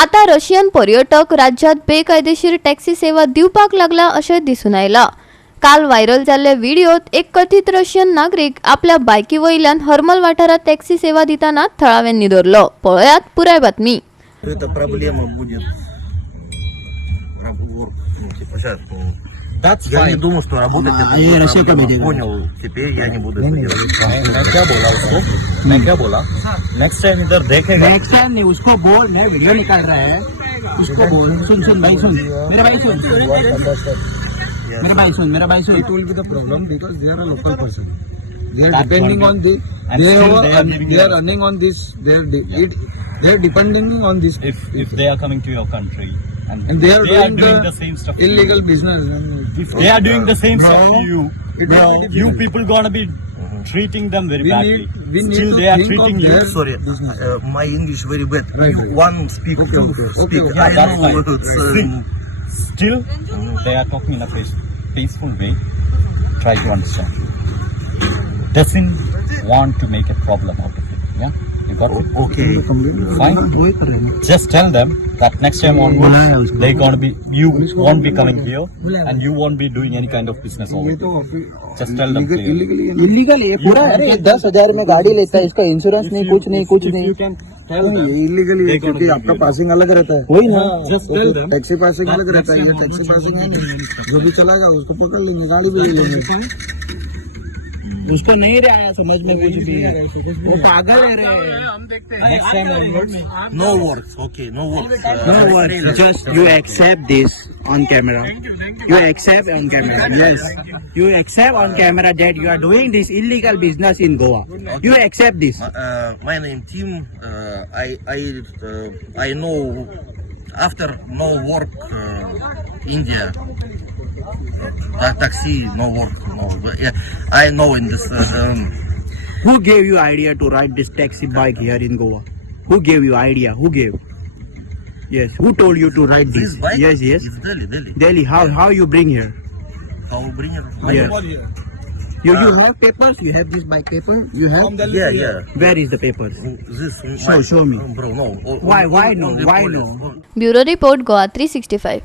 आता रशियन पर्यटक राज्यात बेकायदेशीर टॅक्सी सेवा दिवपाक लागला अशें दिसून आयला। काल व्हायरल जाल्ल्या व्हिडिओत एक कथित रशियन नागरिक आपल्या बायकी वयल्यान हर्मल वाठारात टॅक्सी सेवा दिताना थळाव्यांनी धरलो। पळयात पुराय बातमी। Это проблема будет. Сейчас. Я не думаю, что работать это проблема. Понял, теперь я не буду это делать. मैं क्या बोला उसको? मैं क्या बोला? नेक्स्ट टाइम इधर देखेगा। नेक्स्ट टाइम नहीं, उसको बोल, मैं वीडियो निकाल रहा है, उसको बोल। सुन भाई सुन, मेरे भाई सुन, मेरा भाई सुन। It will be the problem because they are a local person. They are depending on the. They are running on this. They are depending on this. If they are coming to your country and they are doing the same stuff, illegal business. if they are doing the same stuff to you, Bro, you people gonna be treating them very badly. we need Still to they are think treating of you. their Sorry, business. my English very bad. Right. One speak, Okay, two okay, speak. okay. I That's know fine. it's. Still they are talking in a peaceful way. Try to understand. Doesn't want to make a problem out of it. Yeah, you got it. Okay. Fine. Just tell them that next time onwards they gonna be, you won't be coming here and you won't be doing any kind of business over ये तो here. Just tell them clearly. Illegal है पूरा। अरे 10,000 में गाड़ी लेता है, इसका इंश्योरेंस नहीं, कुछ नहीं। You can tell them. ये इलीगल है क्योंकि आपका पासिंग अलग रहता है। वही ना, just tell them. Taxi passing अलग रहता है, ये टैक्सी पासिंग है, जो भी चलाएगा उसको पकड़ लेंगे, गाड़ी भी ले लेंगे। उसको नहीं रहा समझ में कुछ भी, वो पागल है रे। हम देखते हैं Next time onwards. No works. Okay, no works. No worries. Just you accept this on camera. You accept on camera. Yes. You accept on camera that you are doing this illegal business in Goa. You accept this. My name Tim. I know after no work India. Taxi no work. No. But, yeah, I know in this. Who gave you idea to ride this taxi bike here in Goa? Who gave you idea? Who gave? Yes. Who told you to ride this? bike? Yes. Yes. It's Delhi. Delhi. How you bring here? How bring it? Yeah. You have papers? You have this bike paper? You have? Yeah. Where is the papers? This. Show me. Bro, no. Why no? Why no? Bureau report GOA365।